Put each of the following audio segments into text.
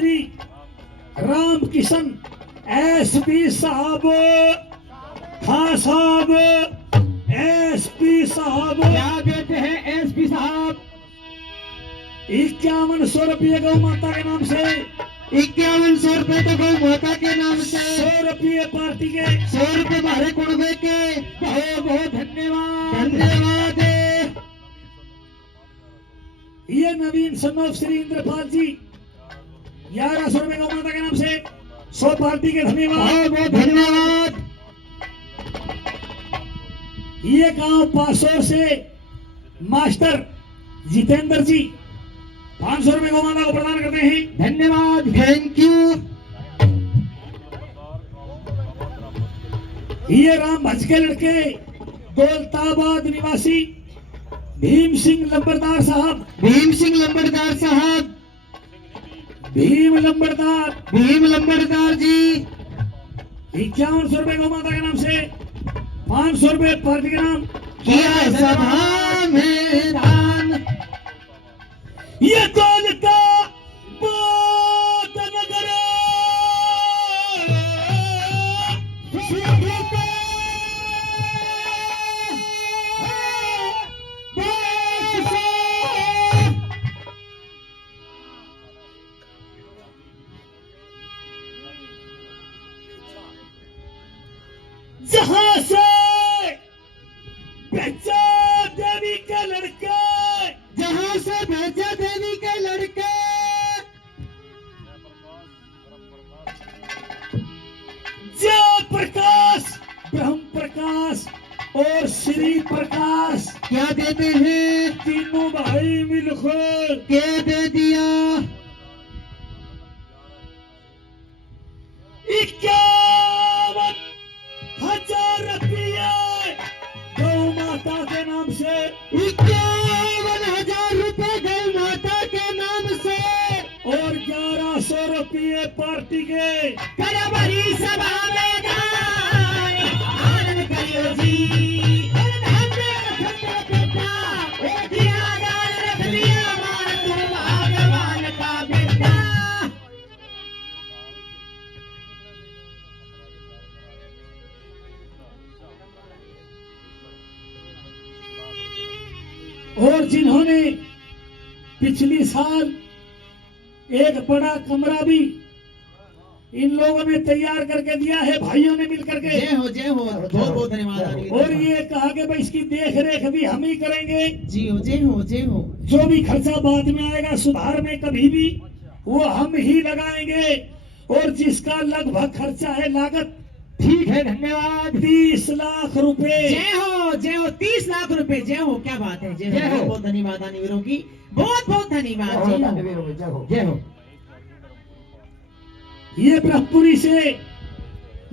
Shri Ram Kishan SP साहब, खां साहब, SP साहब, क्या देते हैं एसपी साहब? 5100 रुपये गौ माता के नाम से, 5100 रुपए तो गौ माता के नाम से, 100 रुपये पार्टी के, 100 रुपए हमारे कुड़बे के। बहुत बहुत धन्यवाद। धन्यवाद। ये नवीन सन ऑफ श्री इंद्रपाल जी 1100 रुपये गौ माता के नाम से, 100 पार्टी के, धन्यवाद। बहुत बहुत धन्यवाद। ये गांव पासोर से मास्टर जितेंद्र जी 500 रुपये गौ माता को प्रदान करते हैं, धन्यवाद। Thank you. ये राम भज के लड़के दौलताबाद निवासी भीम सिंह लंबरदार साहब, भीम सिंह लंबरदार साहब, भीम लंबरदार, भीम लंबरदार जी 5100 रुपये गौ माता के नाम से, 500 रुपये पार्टी के नाम। किया सभा में दान। ये दौलता नगर जहां से बेचा देवी के लड़के, जहां से भेजा देवी के लड़के, जय प्रकाश, ब्रह्म प्रकाश और श्री प्रकाश, क्या देते हैं? तीनों भाई मिलकर क्या दे दिया? 51,000 रुपये गौ माता के नाम से, 51,000 रुपए गौ माता के नाम से, और 1100 रुपये पार्टी के। कर बड़ी सभा में दान, आनंद करियो जी। धन्य धन्य बेटा, ओ दिया दान रख लिया मान, तू भगवान का बेटा। और जिन्होंने पिछली साल एक बड़ा कमरा भी इन लोगों ने तैयार करके दिया है, भाइयों ने मिलकर के, जय हो जय हो। बहुत बहुत धन्यवाद। और ये कहा कि भाई इसकी देख रेख भी हम ही करेंगे, जी हो जय हो जय हो। जो भी खर्चा बाद में आएगा सुधार में कभी भी वो हम ही लगाएंगे, और जिसका लगभग खर्चा है लागत, ठीक है, धन्यवाद। 30 लाख रुपए। जय हो 30 लाख रुपए। जय हो, क्या बात है। जय हो, बहुत धन्यवाद दानवीरों की, बहुत बहुत धन्यवाद। जय हो जय हो। ये ब्रह्मपुरी से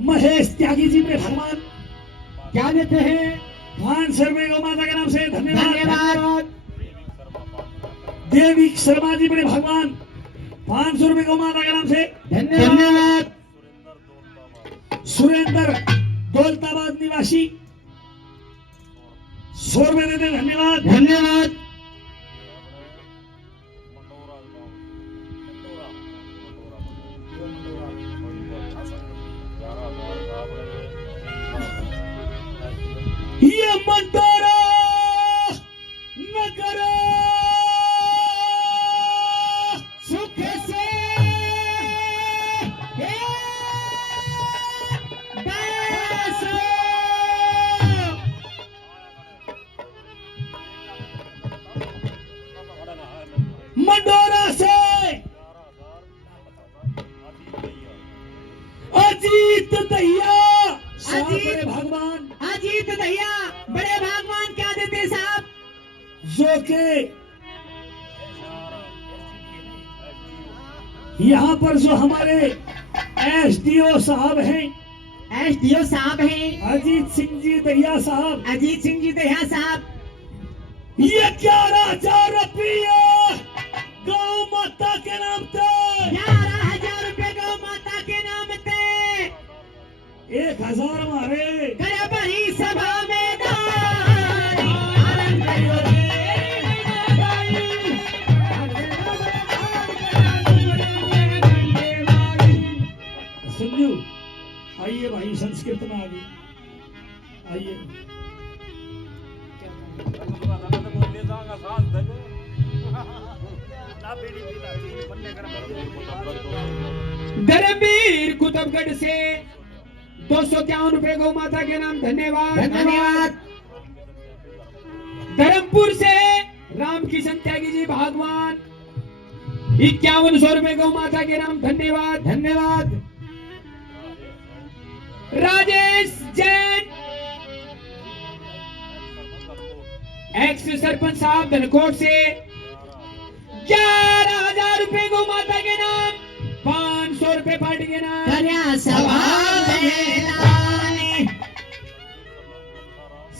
महेश त्यागी जी मेरे भगवान क्या देते हैं? 500 रुपये गौ माता के नाम से, धन्यवाद। धन्यवाद। देवी शर्मा जी मेरे भगवान 500 रुपये गौ माता के नाम से, धन्यवाद। सुरेंद्र दौलताबाद निवासी 100 रुपये देते, धन्यवाद। धन्यवाद। ये मंदोरा नगर सुख से बस। मंडोरा से अजीत दहिया, बड़े भगवान, अजीत दहिया बड़े भगवान क्या देते साहब? जो के यहाँ पर जो हमारे एसडीओ साहब हैं, एसडीओ साहब हैं अजीत सिंह जी दहिया साहब, अजीत सिंह जी दहिया साहब, ये 11,000 रुपये गौ माता के नाम पे, 11,000 रुपए गौ माता के नाम पे, 1,000 हमारे। कर बड़ी सभा में दान, आनंद करियो जी। आ गई। आइए धर्मवीर कुतुबगढ़ से 251 रुपए गौ माता के नाम धन्यवाद। धन्यवाद। धर्मपुर से राम किशन त्यागी जी भागवान 5100 रुपए गौ माता के नाम धन्यवाद। धन्यवाद। राजेश जैन एक्स सरपंच साहब धनकोट से 11,000 रुपए गौ माता के नाम, 500 रुपए पार्टी के नाम। कन्या सभा में दान।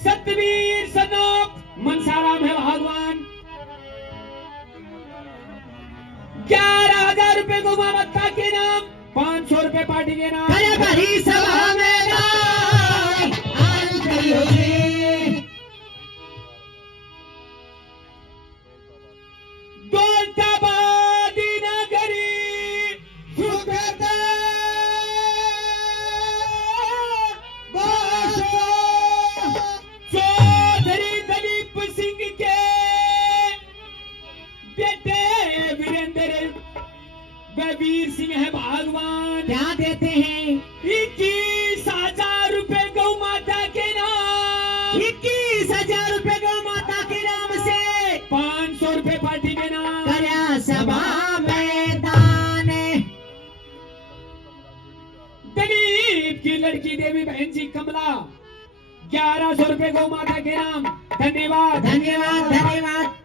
सतवीर सनोक मनसाराम है भगवान 11,000 रुपए गौ माता के नाम, 500 रुपए पार्टी के नाम। कन्या भरी सभा में दान। आनंद करियो जी। दौलताबादी नगरी सुखद बासो। चौधरी दलीप सिंह के बेटे वीरेंद्र व वीर सिंह है भगवान क्या देते हैं? 21,000 रुपए गौ माता के नाम, 21,000 रुपए गौ माता के नाम से 500 रुपए पार्टी के नाम। कन्या सभा में दान। दलीप की लड़की देवी बहन जी कमला 1100 रुपए गौ माता के नाम। धन्यवाद। धन्यवाद। धन्यवाद।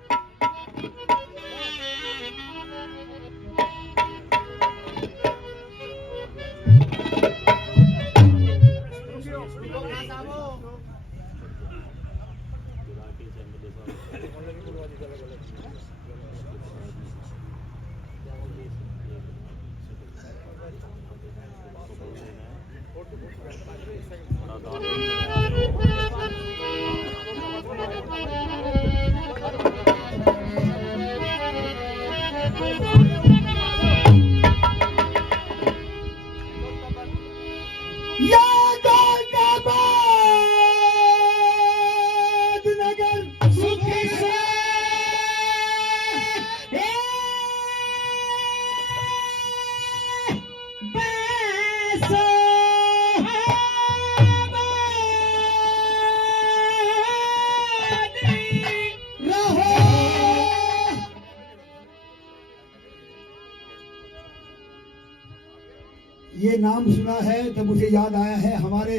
ये नाम सुना है तब मुझे याद आया है हमारे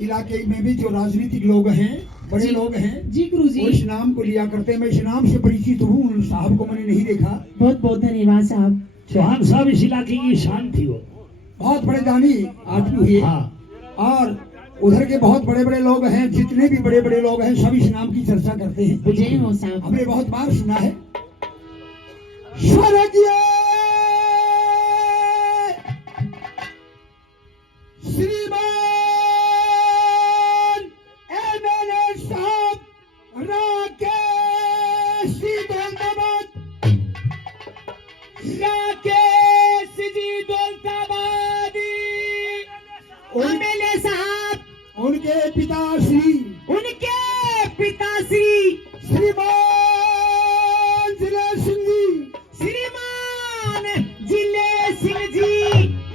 इलाके में भी जो राजनीतिक लोग हैं, बड़े लोग हैं जी गुरुजी। वो इस नाम को लिया करते हैं। मैं इस नाम से परिचित हूँ, उन साहब को मैंने नहीं देखा। बहुत बहुत धन्यवाद साहब। चौहान साहब इस इलाके की शान थी वो। बहुत बड़े दानी आदमी हुए। हाँ और उधर के बहुत बड़े बड़े लोग हैं, जितने भी बड़े बड़े लोग हैं सब इस नाम की चर्चा करते हैं। जय हो साहब। हमने बहुत बार सुना है। स्वर्गीय श्रीमान एमएलए साहब राकेश जी दौलताबाद, राकेश जी दौलताबादी एमएलए साहब, उनके पिताश्री उनके पिताश्री श्रीमान जिले सिंह जी, श्रीमान जिले सिंह जी।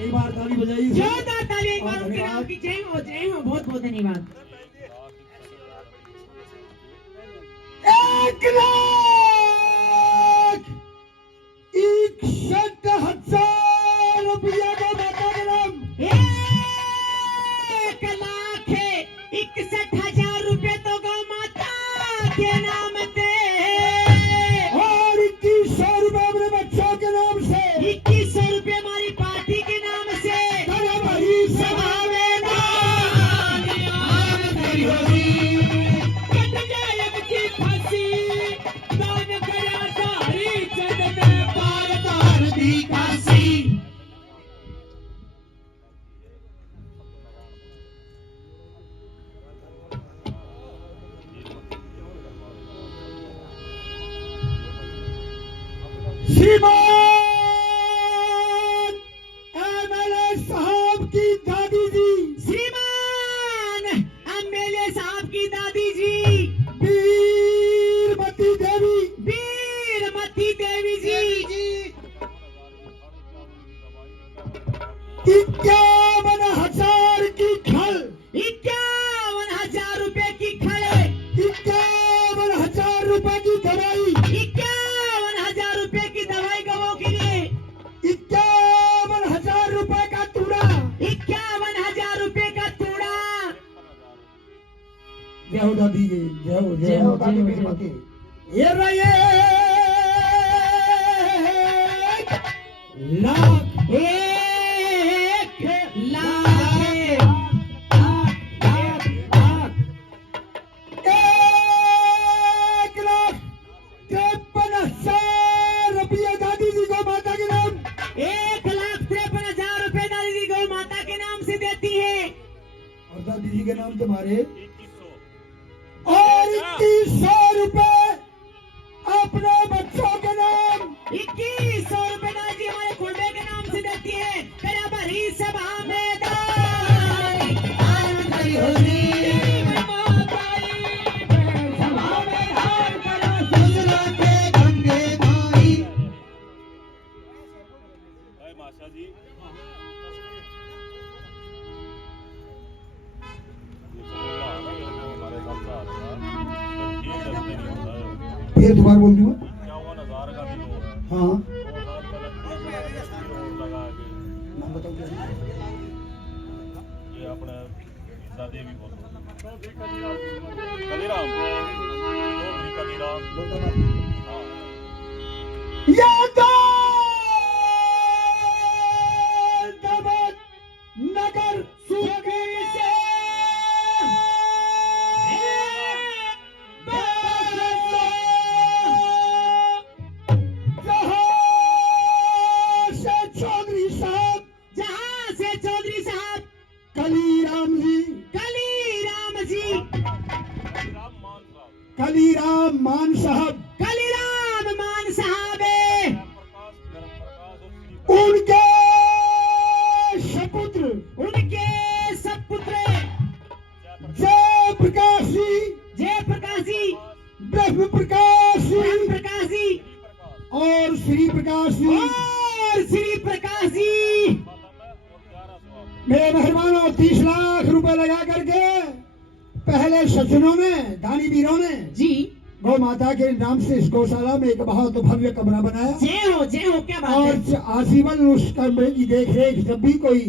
एक बार ताली बजाइए। जोरदार ताली एक बार उनके नाम की। जय हो। जय हो। बहुत बहुत धन्यवाद। 1,61,000 रुपया का माता के नाम। 1,61,000 रुपए तो गौ माता के नाम थे। और 2100 रुपए अपने बच्चों के नाम से। 2100 रुपए हमारी पार्टी के नाम से। कन्या भरी सभा में दान। आनंद करियो जी। कट जाए अब की फांसी, दान करा तारी चंद ने पार तार दी काशी। श्रीमान एमएलए साहब की दादी जी, श्रीमान आपकी दादी जी वीरमती देवी वीरमती देवी जी 51,000 की खल 51,000 रुपए की खड़े 51,000 रुपए की दवाई 51,000 रुपए की दवाई गवों के लिए 51,000 रुपए का तूड़ा 51,000 रुपए का तूड़ा जय हो दादी जी जय हो दादी वीरमती ये रहे 1,00,000 1,53,000 रुपये दादी जी को माता के नाम 1,53,000 रुपए दादी जी गौ माता के नाम से देती है और दादी जी के नाम तुम्हारे और 2100 रुपए अपने बच्चों के नाम 2100 रुपए दादी जी हमारे कुलबे के नाम से देती है तेरा भरी सभा में दान आनंद करी होगी माशा जी हमारे साथ आ रहा फिर दोबारा बोल दूंगा 51,000 का भी लोन है हाँ 2 साल पहले लोन लगा के नाम बताओ क्या है? ये अपने गीता देवी बोलो कलीराम चौधरी कलीराम बोलता मत। हाँ या तो दमन नगर सुखी से जहां से चौधरी साहब कलीराम जी कलीराम जी कलीराम मान साहब कलीराम मान साहब कलीराम मान साहब प्रकाश धर्म प्रकाश और श्री उनके सपुत्र उनके सपुत्र जय प्रकाश जी ब्रह्म प्रकाश जी प्रकाश जी और श्री प्रकाश जी और श्री प्रकाश जी मेरे मेहरबानों 30 लाख रुपए लगा करके पहले सज्जनों ने दानी वीरों ने जी गौ माता के नाम से इस गौशाला में एक बहुत भव्य कमरा बनाया जय हो क्या बात और है आजीवन उस कमरे की देख रेख जब भी कोई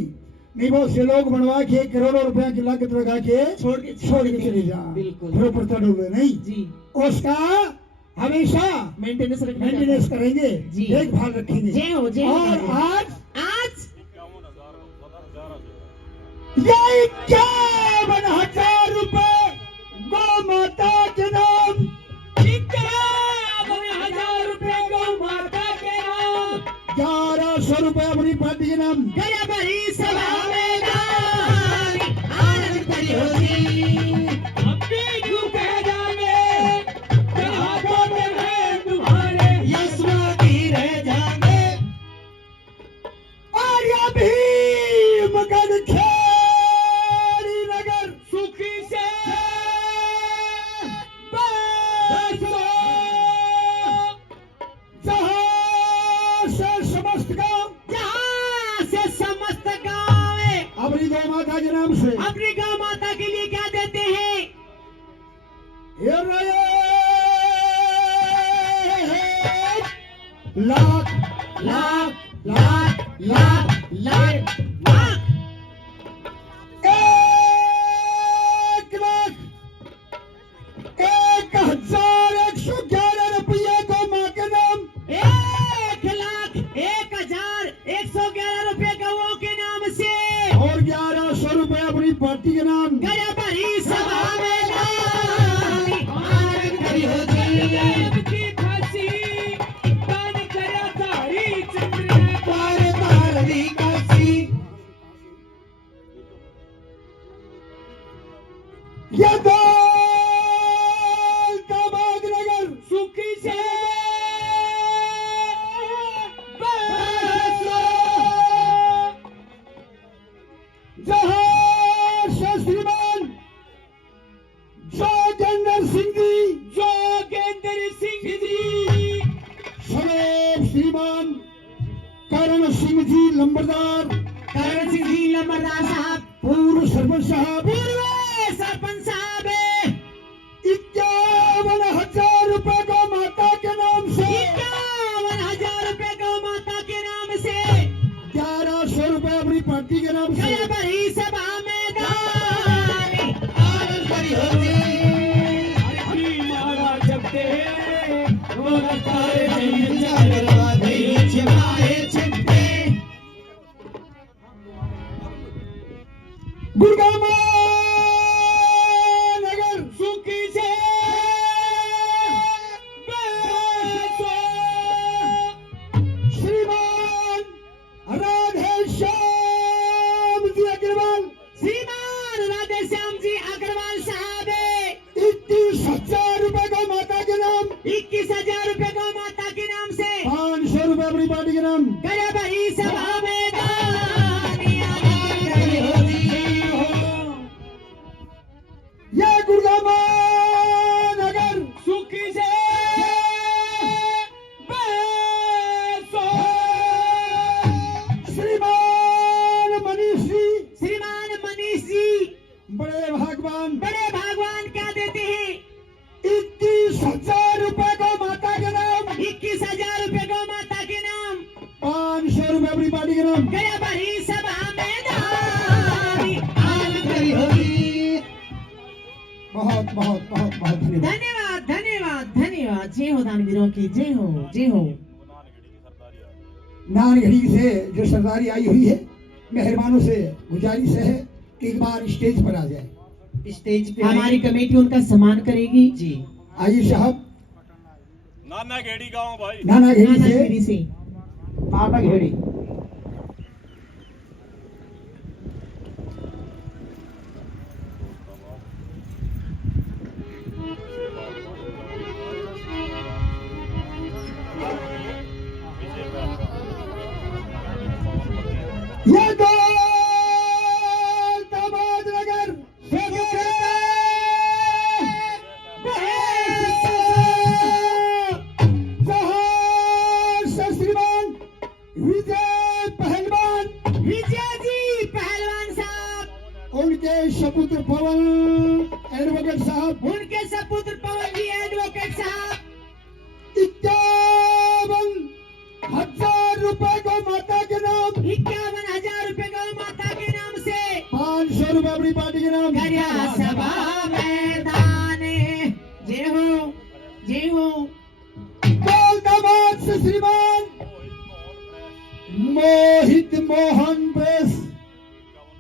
नहीं बहुत से लोग बनवा के करोड़ों रुपया की लागत लगा के छोड़ के चले जा बिल्कुल। फिर ऊपर तड़ोगे नहीं जी उसका हमेशा मेंटेनेंस करेंगे जी। देखभाल रखेंगे जय हो और आज 51,000 ये 51,000 रुपए गौ माता के नाम 51,000 रुपए गौ माता के नाम 1,100 रुपए अपनी पार्टी के नाम गया भरी सभा में दान आनंद करी होगी अपने यूं कह जाने हाथों में है तुम्हारे यशवंती रह जाएंगे और ये भीमगढ़ खेड़ी नगर सुखी से बसो जहाँ से समस्त गांव जहाँ से समस्त गाँव अपनी गौ माता के नाम से अपनी गौ माता के लिए क्या देते हैं ये रहे लाख लाख लाख लाख लाख लाख 1,01,111 रुपये गौ माँ के नाम 1,01,111 रुपए गौओं के नाम से और 1,100 रुपए अपनी पार्टी के नाम गया भरी सभा में दान आनंद करी होगी की फांसी दान करा तारी चंद्र पार तारवी काशी ये दौलताबाद नगर सुखी से जहाँ से श्रीमान करण सिंह जी लंबरदार, करण सिंह जी लंबरदार साहब, पूर्व सरपंच साहब, पूर्व सरपंच साहब 51,000 रुपए को माता के नाम से, 51,000 रुपए गौ माता के नाम से, 1100 रुपए अपनी पार्टी के नाम से। गया बड़ी सभा में दान, आनंद करी होती। हरी मारा जपते वो रखाए जय चलवा दे छिपाए छिपे, गुड़गांव नगर सुखी से बसो। श्रीमान राधे श्याम जी अग्रवाल, श्रीमान राधे श्याम जी अग्रवाल साहब 21,000 रुपए को माता के नाम, 21,000 रुपए गौ माता के नाम से, 500 रुपए अपनी पार्टी के नाम। गया बड़ी सभा में दान, आनंद करी होती। ये गुड़गांव नगर सुखी से बसो। श्रीमान मनीष जी, श्रीमान मनीष जी बड़े भगवान, बड़े भगवान क्या देते हैं, 21,000 रुपए को माता के नाम, 21,000 रुपए गौ माता के नाम, 500 रुपए अपनी पार्टी के नाम। गया बड़ी सभा में दान, आनंद करी होती। बहुत बहुत बहुत बहुत धन्यवाद। धन्यवाद धन्यवाद धन्यवाद। जय हो दानवीरों की, जय हो जय हो। नानगढ़ी से जो सरदारी आई हुई है, मेहरबानों से गुजारिश है कि एक बार स्टेज पर आ जाए। स्टेज पे हमारी कमेटी उनका सम्मान करेगी जी। आइए साहब, नाना घेड़ी गांव भाई। नानागढ़ी नानागिरी से से नानागढ़ी। ये दौलताबाद नगर से जहाँ से श्रीमान विजय पहलवान, विजय जी पहलवान साहब, उनके सपुत्र पवन एडवोकेट साहब, उनके सपुत्र पवन जी एडवोकेट साहब 51,000 रुपए को माता के नाम, 51,000 रुपए गौ माता के नाम से, 500 रुपए अपनी पार्टी के नाम। गया सभा मैदान, जय हो जय हो। दौलताबाद से श्रीमान मोहित मोहन प्रेस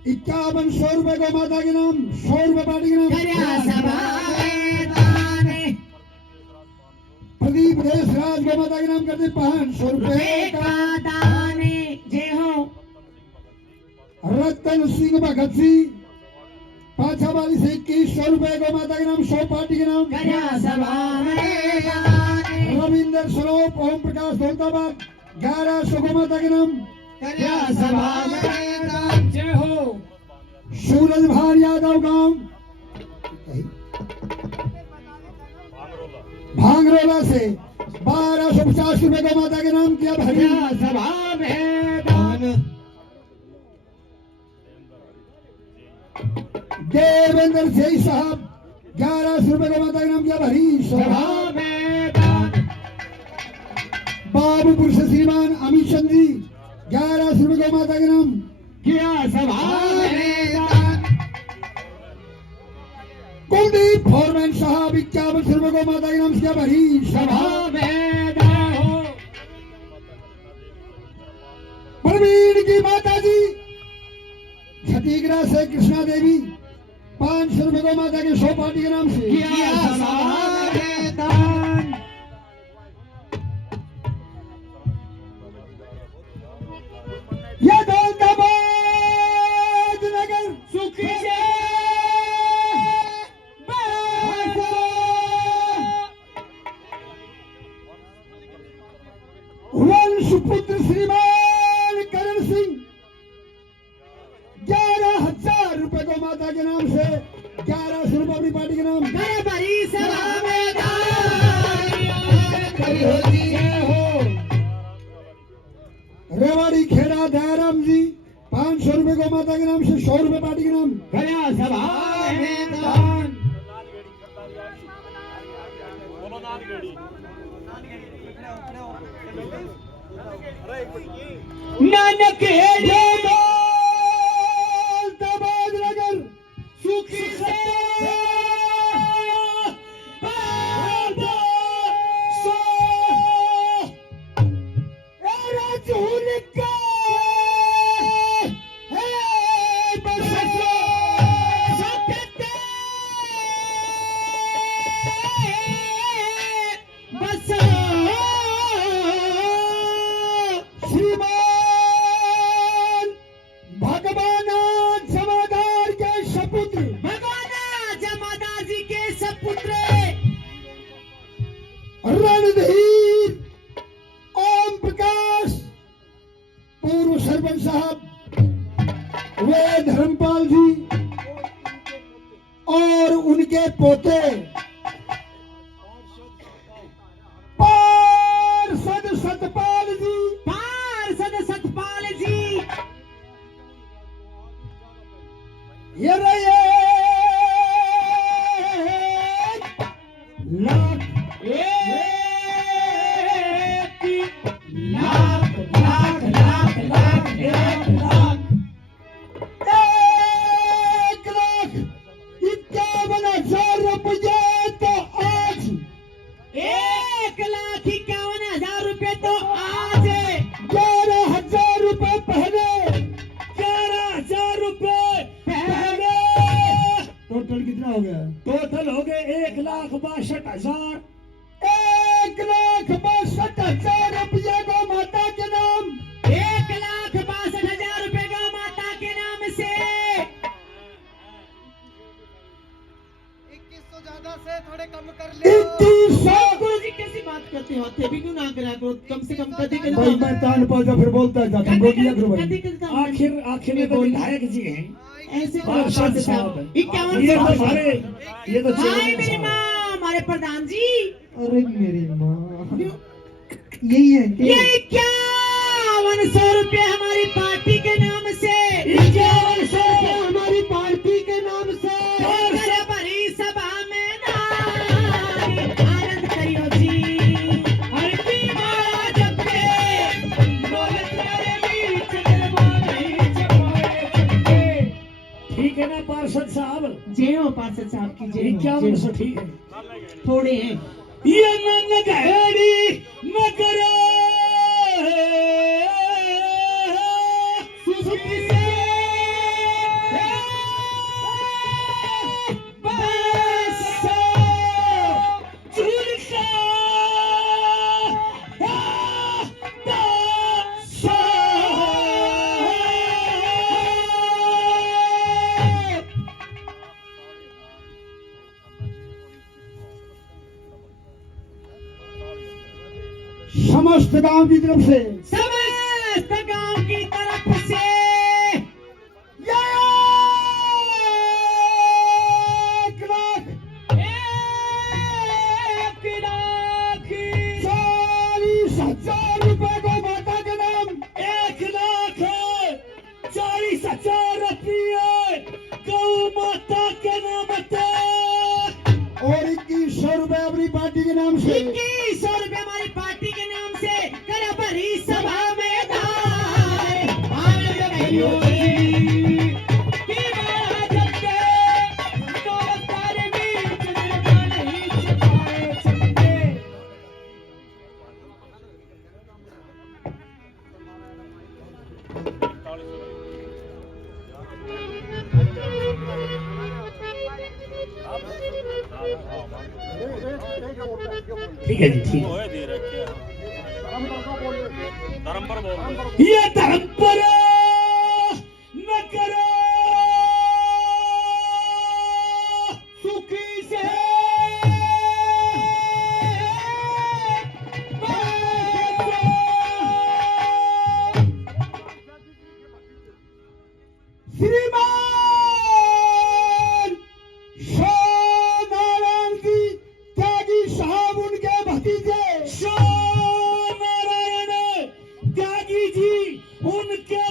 5100 रुपए को माता के नाम, 100 रुपए पार्टी के नाम। गया सभा मैदान, प्रदीप देशराज को माता के नाम करते 500 रुपए रुपए का दान, जय हो। रतन सिंह भगत सिंह पाछावाली से 2100 रुपए को माता के नाम, 100 पार्टी के नाम। गया सभा मैदान, रविंदर स्वरूप ओम प्रकाश दौलताबाद 1100 को माता के नाम। गया सभा मैदान, जय हो। सूरज भान यादव गांव भांगरोला से 1250 रुपए को माता के नाम किया भरी। गया सभा मैदान, देवेंद्र जय साहब 1100 रुपए को माता के नाम किया भरी सभा सभा। मैदान, बाबूपुर से श्रीमान अमित चंद जी 1100 रुपए को माता के नाम। गया सभा मैदान, कुलदीप फॉरमैन साहब 5100 रुपए को माता के नाम किया भरी सभा सभा। मैदान हो। प्रवीण की माता जी छत्तीसगढ़ से कृष्णा देवी 500 रुपए को माता के 100 पार्टी के नाम से। गया सभा मैदान, ये दौलताबाद नगर सुखी से बसो। वंशपुत्र श्रीमान करण सिंह 11,000 रुपए को माता के नाम से, 1100 रुपए अपनी पार्टी के नाम। गया बड़ी सभा मैदान, रेवाड़ी राणा दयाराम जी 500 रुपए गौ माता के नाम से, 100 रुपए पार्टी के नाम। गया सभा में दान। बोलो नानगेड़ी। नानक हेड़े दौलताबाद नगर सुखी से बाबा सो राजून का है बरसो सकते बस श्रीमान भगवान जमादार के सपुत्र भगवाना जमादार जी के सपुत्र रणधीर ओम प्रकाश पूर्व सरपंच साहब, वे धर्मपाल जी और उनके पोते पार्षद सतपाल जी, पार्षद सतपाल जी ये रहे लाख एक लाख लाख लाख लाख 1,51,000 रुपये तो आज 1,51,000 रुपए तो आज 11,000 रुपए पहले 11,000 रुपए पहले टोटल कितना हो गया? टोटल हो गए 1,62,000। 1,62,000 रुपये गौ माता के नाम। 1,62,000 रुपए गौ माता के नाम से 2100 ज्यादा से थोड़े कम कर ले। 2100 गुरु जी कैसी बात करते हो? भी क्यों ना करा करो, कम से कम कभी भाई मैं तान पहुंचा फिर बोलता जाता हूं, बोलिए करो भाई। आखिर में तो विधायक जी हैं, ऐसे पार्षद साहब। ये तो हमारे, ये तो हाय चेयरमैन मेरी साहब। माँ, हमारे प्रधान जी अरे मेरी माँ यही है ये 5100 रुपए हमारी पार्टी के नाम से 5100 रुपये हमारी पार्टी के नाम से। करे भरी सभा में नारी आनंद करियो जी। हर की माला जपते दौलत मेरे बीच गरबा नहीं छपाए सकते। ठीक है ना पार्षद साहब? जय हो पार्षद साहब की जय हो, 5100 ठीक है। थोड़े हैं ये न गहरी न करो सुखी से बसो चुलसा बसो समस्त गांव की तरफ से समस्त गांव की तरफ से 1,40,000 रुपए को माता के नाम। 1,40,000 रुपये गौ माता के नाम पे और 2100 रुपए अपनी पार्टी के नाम से। 2100 रुपए हमारी पार्टी के नाम से कर भरी सभा में दान आनंद करियो जी। की माला जपते दौलत मेरे बीच गरबा नहीं छपाए सकते। ठीक है जी, ठीक वो है दे रखे हैं। धर्म पर बोल रहे। है। ये धर्म पर न करो सुखी से श्रीमान नारायण जी त्यागी साहब उनके भतीजे। नारायण त्यागी जी उनके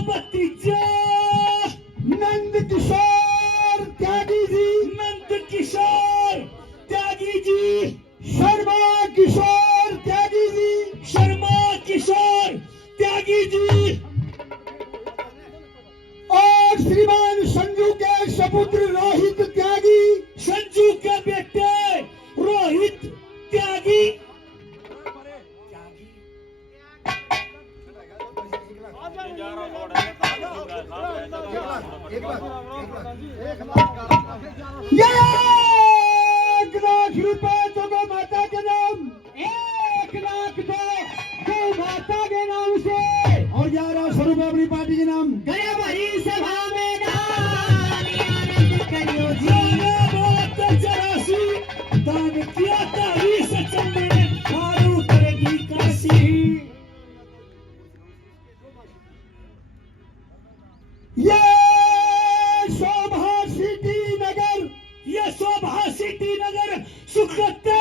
सिटी नगर सुखता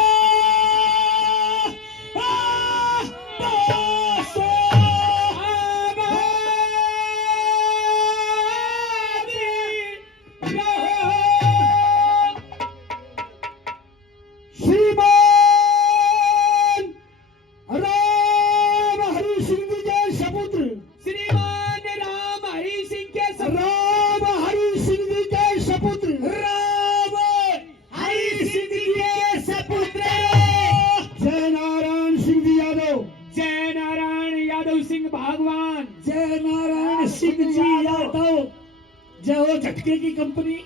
श्रीमान राम हरि सिंह जी के सपुत्र श्रीमान राम हरि सिंह के राम हरि सिंह जी के सपुत्र राम हरि सिंह के सपुत्र जय नारायण सिंह जी यादव जय नारायण यादव सिंह भागवान जय नारायण सिंह जी यादव जय हो झटके की कंपनी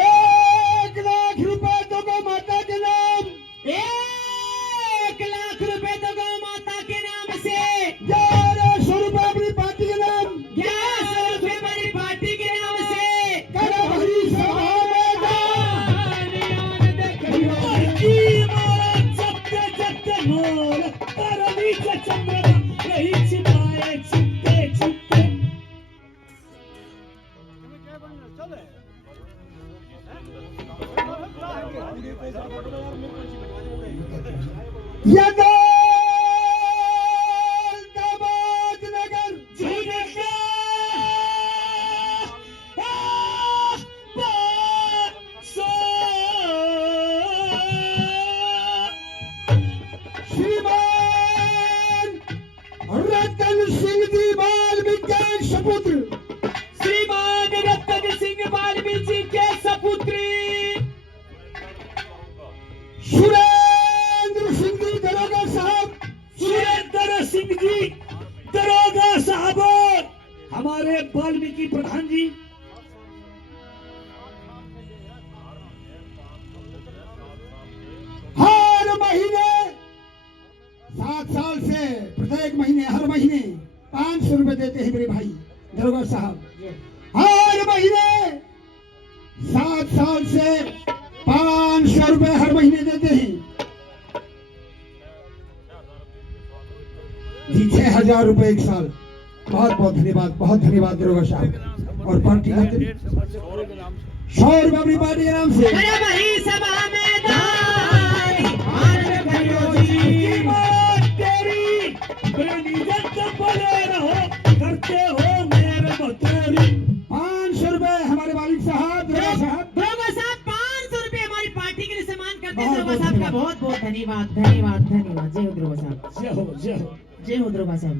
1 लाख रुपए तो गौ माता के नाम 1 लाख रुपए तो गौ माता के नाम से 1100 रुपए अपनी पार्टी के नाम 1100 रुपए हमारी पार्टी के नाम से करो हरी सभा में दान। की महाराज जगते जगते मोर तरवी के चंद्रमा रही छिपाए छिपते छिपते दामाद नगर झुनका सो श्रीमान रतन सिंह जी वाल्मीकि के सपुत्र श्रीमान रतन सिंह वाल्मीकि के सपुत्री सुरेंद्र सिंह जी दरोगा साहब सुरेंद्र सिंह जी दरोगा साहब हमारे वाल्मीकि प्रधान जी हर महीने 7 साल से प्रत्येक महीने हर महीने 500 रुपए देते हैं मेरे भाई दरोगा साहब हर महीने 7 साल से 500 रुपए हर महीने देते हैं जी 6000 रुपए एक साल बहुत बहुत धन्यवाद दरोगा साहब और पार्टी का 100 रुपए अपनी पार्टी के नाम से अरे भाई सभा में दान आनंद करियो जी तेरी प्रेमी जग बोले रहो करते हो मेरे बतौरी 500 रुपए हमारे वालिद साहब दरोगा साहब दरोगा साहब 500 रुपए हमारी पार्टी के लिए सम्मान करते हैं दरोगा साहब का बहुत बहुत धन्यवाद धन्यवाद धन्यवाद जय हो दरोगा साहब जय हो जय हो जय हो दरोगा साहब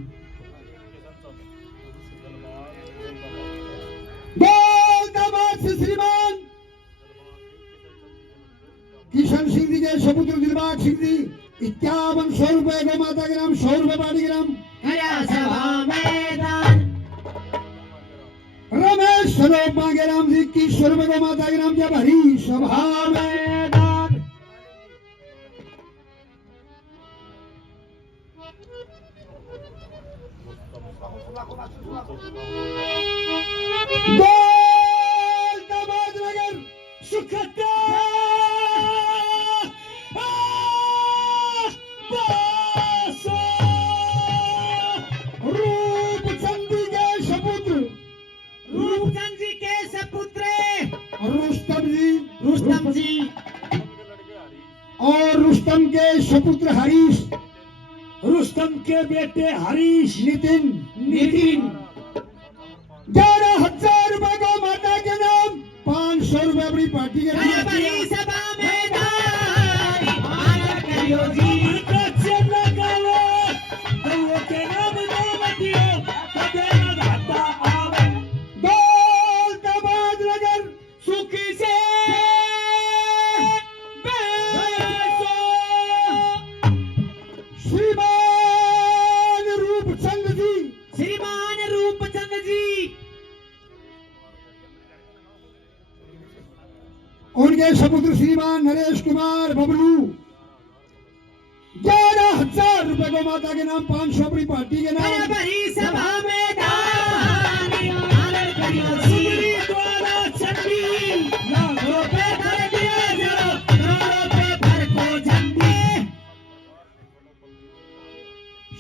दौलताबाद से श्रीमान किशन सिंह जी के सपुत्र दिलबाग सिंह जी 5100 रुपए गौ माता के नाम 100 रुपए पार्टी के नाम हरा सभा मैदान रमेश सरोपा के नाम जी 2100 रुपए गौ माता के नाम जब हरी सभा मैदान दौलताबाद नगर सुखता रूपचंद जी के सपुत्र रूपचंद जी के सपुत्र रुस्तम जी और रुस्तम के सपुत्र हरीश रुस्तम के बेटे हरीश नितिन 11,000 रुपए को माता के नाम 500 रुपए अपनी पार्टी के अरे नाम भाई सभा में दान आनंद करियो जी दौलताबाद नगर सुखी से बैसो श्रीमान रूपचंद जी श्रीमान रूपचंद जी उनके सपुत्र श्रीमान नरेश कुमार बबलू 11,000 रुपए को माता के नाम 500 अपनी पार्टी के अरे नाम भाई सभा में दान आनंद करियो जी द्वारा चंडी लाखों पे भर दिया जरो करोड़ों पे भर को झंडे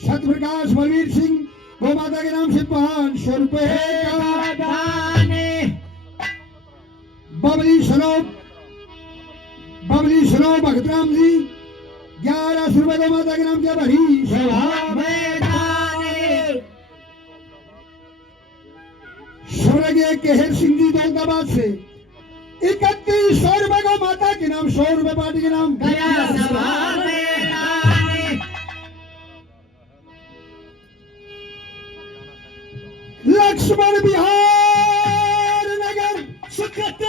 सत्यप्रकाश बलवीर सिंह गौ माता के नाम से 500 रुपए का दान बबली सरोप बबली सुनो भगतराम जी 1100 रुपए को माता के नाम क्या भरी सभा मैदान स्वर्गीय केहर सिंह जी दौलताबाद से 3100 रुपए को माता के नाम 100 रुपए पार्टी के नाम गया सभा मैदान लक्ष्मण बिहार नगर सुखत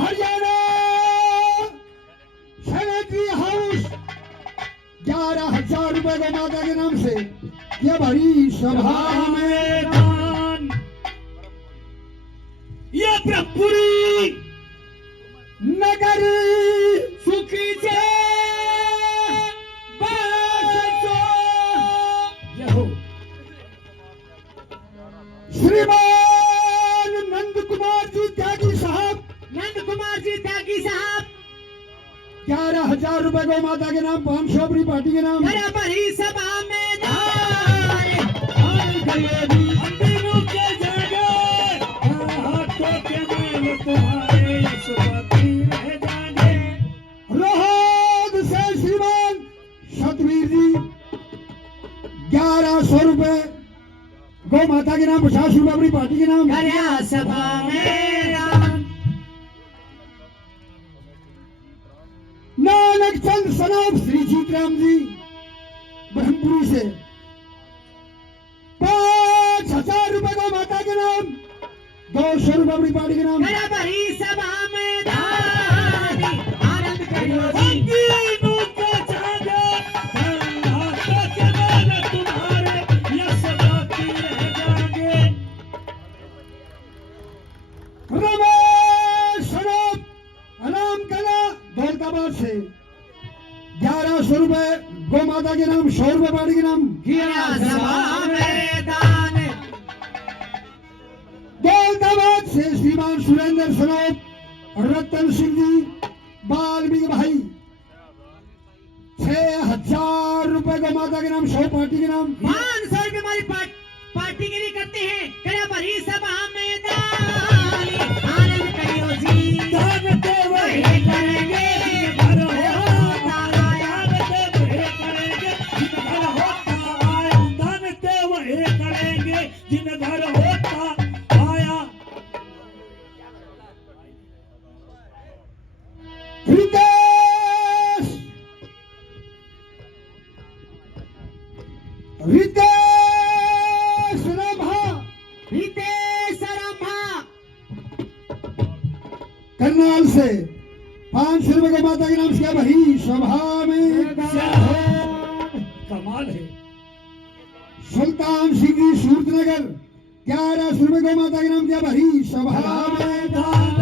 हरियाणा सैनिटरी हाउस 11,000 रुपए को माता के नाम से यह भरी सभा में मैदान ये ब्रह्मपुरी नगर सुखी से जय हो श्रीमान नंद कुमार जी त्यागी साहब नंद कुमार जी त्यागी साहब 11,000 रुपए को माता के नाम 500 अपनी पार्टी के नाम गया भरी सभा मैदान अंधेरों के जागे हाथों के मेल तुम्हारे सुबह रह जाएंगे रोहद से श्रीमान सतवीर जी 1100 रुपए गौ माता के नाम 50 रुपए अपनी पार्टी के नाम गया सभा मैदान नानक चंद सनाब श्री जीतराम जी ब्रह्मपुरी से 5,000 रुपए को माता के नाम 200 रुपए अपनी पार्टी के नाम गया भरी सभा मैदान आनंद करियो जी अंधेरों के जागे हाथों के मेल तुम्हारे ये सुबह रह जाएंगे रमेश सनाब अनाम कला दौलताबाद से 1100 रुपए गौ माता के नाम 100 रुपए पार्टी के नाम गया सभा मैदान दौलताबाद से श्रीमान सुरेंद्र सनोप रतन सिंह जी बाल्मीकि भाई 6,000 रुपए को माता के नाम 100 पार्टी के नाम 500 रुपये हमारी पार्टी के लिए करते हैं गया भरी सभा मैदान आनंद करियो जी दान दे वही करेंगे घर होता आया दान दे वही करेंगे जिन घर होता आया रितेश रितेश रंभा रितेश रंभा करनाल से 500 रुपए को माता के नाम से क्या भरी सभा में कमाल है सुल्तान सिंह जी सूरतनगर 1100 रुपए को माता के नाम क्या भरी सभा में दान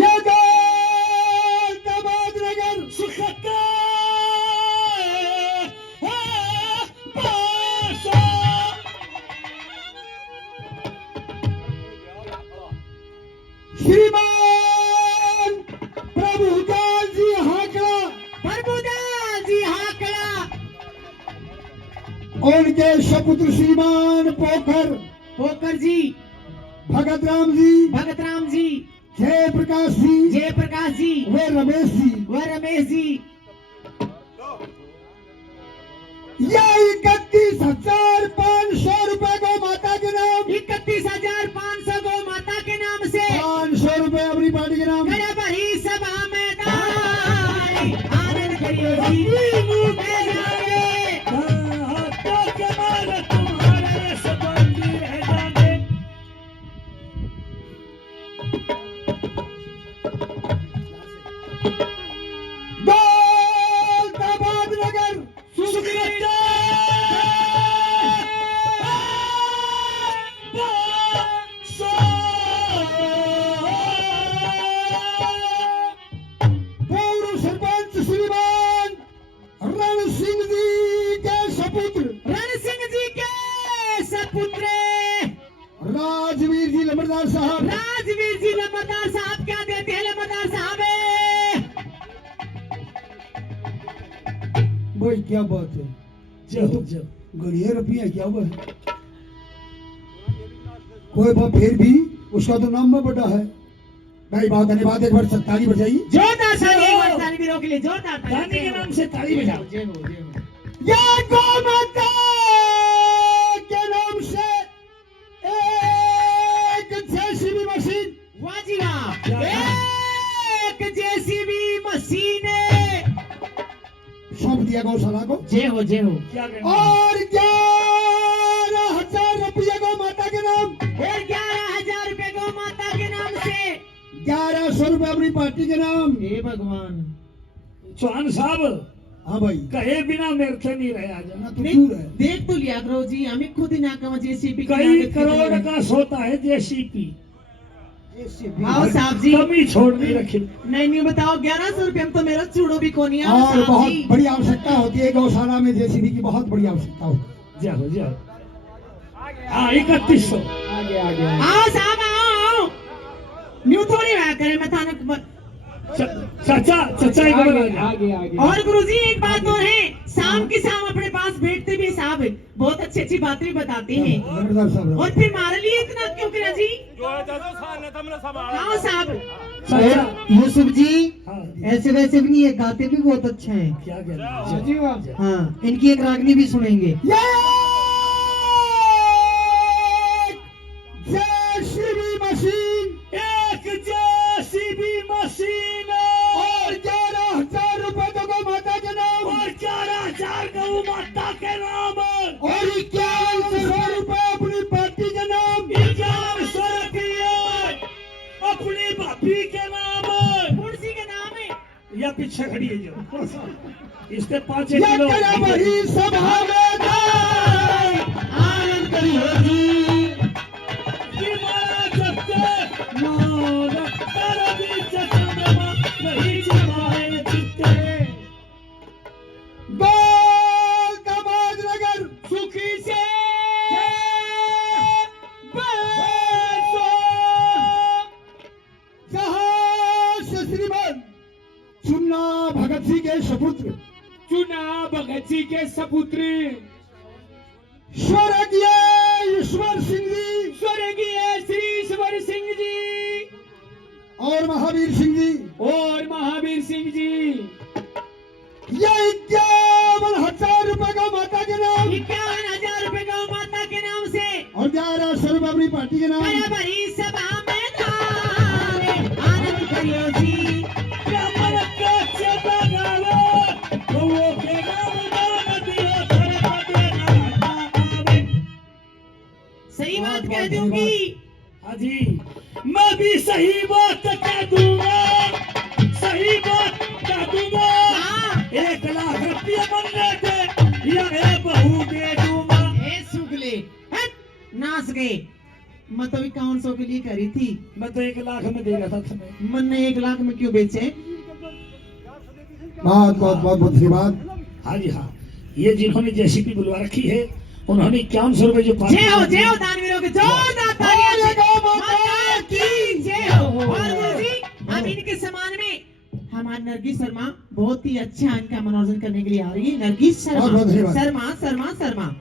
ये दौलताबाद नगर सुखत श्रीमान प्रभुदास जी हाकड़ा प्रभुदास जी हाकड़ा उनके सपुत्र श्रीमान पोकर जी भगत राम जी भगत राम जी जयप्रकाश जी जयप्रकाश जी वे रमेश जी व रमेश जी या 31,500 रुपए को माता के नाम 31,500 को माता के नाम से 500 रुपए अपनी पार्टी के नाम गया भरी सभा मैदान आनंद करियो जी हाथों के मेल तुम्हारे सुबह रह जाएंगे दौलताबाद नगर सुखत पूर्व सरपंच श्रीमान रण सिंह जी के सपुत्र रण सिंह जी के सपुत्र राजवीर जी लंबरदार साहब राजवीर जी लंबरदार साहब क्या देते हैं लंबरदार साहब भाई क्या बात है, जय हो जय हो। गड़िया रुपया क्या हुआ है? कोई बात, फिर भी उसका तो नाम में बड़ा है भाई। बहुत धन्यवाद, एक बार ताली बजाइए। जोरदार ताली एक बार दानवीरों के लिए, जोरदार ताली। दानी के नाम से ताली बजाओ। जय हो जय हो। या गौ माता के नाम से एक जेसीबी मशीन वाह जी वाह। क्या एक जेसीबी मशीन सौंप दिया गौशाला को, जय हो जय हो। क्या कहना? और 11,000 रुपये गौ माता के नाम, और 11,000 रुपए गौ माता के नाम से। 1100 रुपये अपनी पार्टी के नाम। हे भगवान। चौहान साहब हाँ भाई, कहे बिना मेरे से नहीं रहे आज। ना तो दूर है। देख तो लिया करो जी, हमें खुद ही ना कहो जेसीबी की कई लागत करोड़ कितनी है। का सोता है जेसीपी, आओ साहब जी। कमी छोड़ नहीं रखी। नहीं नहीं बताओ, 1100 रुपए में तो मेरा चूड़ो भी कोनी है और साहब बहुत जी। बड़ी आवश्यकता होती है गौशाला में, जेसीबी की बहुत बड़ी आवश्यकता होती जय हो जय हो। हाँ 3100। है। आगे आओ साहब आओ। न्यू थोड़ी हुआ करे मैं थाने। चाचा चाचा एक बार आ जाओ। और गुरुजी एक बात और है, शाम के शाम अपने पास बैठते भी साहब बहुत अच्छी अच्छी बातें भी बताते हैं। जबरदस्त साहब। और फिर हमारे लिए इतना क्यों करा जी? जो है दादा साल ने तुमने संभाला। हाँ साहब। चाचा यूसुफ जी हाँ ऐसे वैसे भी नहीं है, गाते भी बहुत अच्छा है। क्या कहना? जय हो, जय हो। हाँ, इनकी एक रागनी भी सुनेंगे। जेसीबी मशीन एक जेसीबी मशीन और 11,000 रुपए तो गौ माता के नाम, और 11,000 गौ माता के नाम, और 5100 रुपए अपनी पार्टी के नाम। 1100 रुपये अपनी भाभी के नाम, कुर्सी के नाम है। या पीछे खड़ी है जो इसके 5 ये किलो तेरा बड़ी सभा में था, आनंद करी होगी। गोल कमाज नगर सुखी से बैठो, जहां से श्रीमान चुन्ना भगत सिंह के सपुत्र, स्वर्गीय ईश्वर सिंह जी, स्वर्गीय श्री ईश्वर सिंह जी और महावीर सिंह जी, और महावीर सिंह जी। ये 51,000 रुपए गौ माता के नाम 51,000 रुपए गौ माता के नाम से। और 1100 रुपए अपनी पार्टी के नाम। बड़ी सभा में दान आनंद करियो जी। कमर का चेता गालो, वो के नाम दान दियो तेरे देना आवे। सही बात कह दूंगी। हाजी मैं भी सही बात कह दूंगा, सही बात कह दूंगा। हाँ। 1,00,000 रुपये बनने दे या ए बहू दे दूंगा। ए सुगले हट नाच गए। मैं तो 5100 के लिए करी थी। मैं तो 1,00,000 में दे रहा था तुम्हें। मन ने 1,00,000 में क्यों बेचे? बहुत बहुत बहुत बहुत धन्यवाद। हाँ जी हाँ, ये जिन्होंने जेसीपी बुलवा रखी है उन्होंने 5100 रुपए जो जय हो दानवीरों के जोरदार तालियां माता की जय हो। और गुरुजी अब इनके सम्मान में हमारी नरगिस शर्मा बहुत ही अच्छा इनका मनोरंजन करने के लिए आ रही है। नरगिस शर्मा बहुत बहुत धन्यवाद। शर्मा शर्मा शर्मा।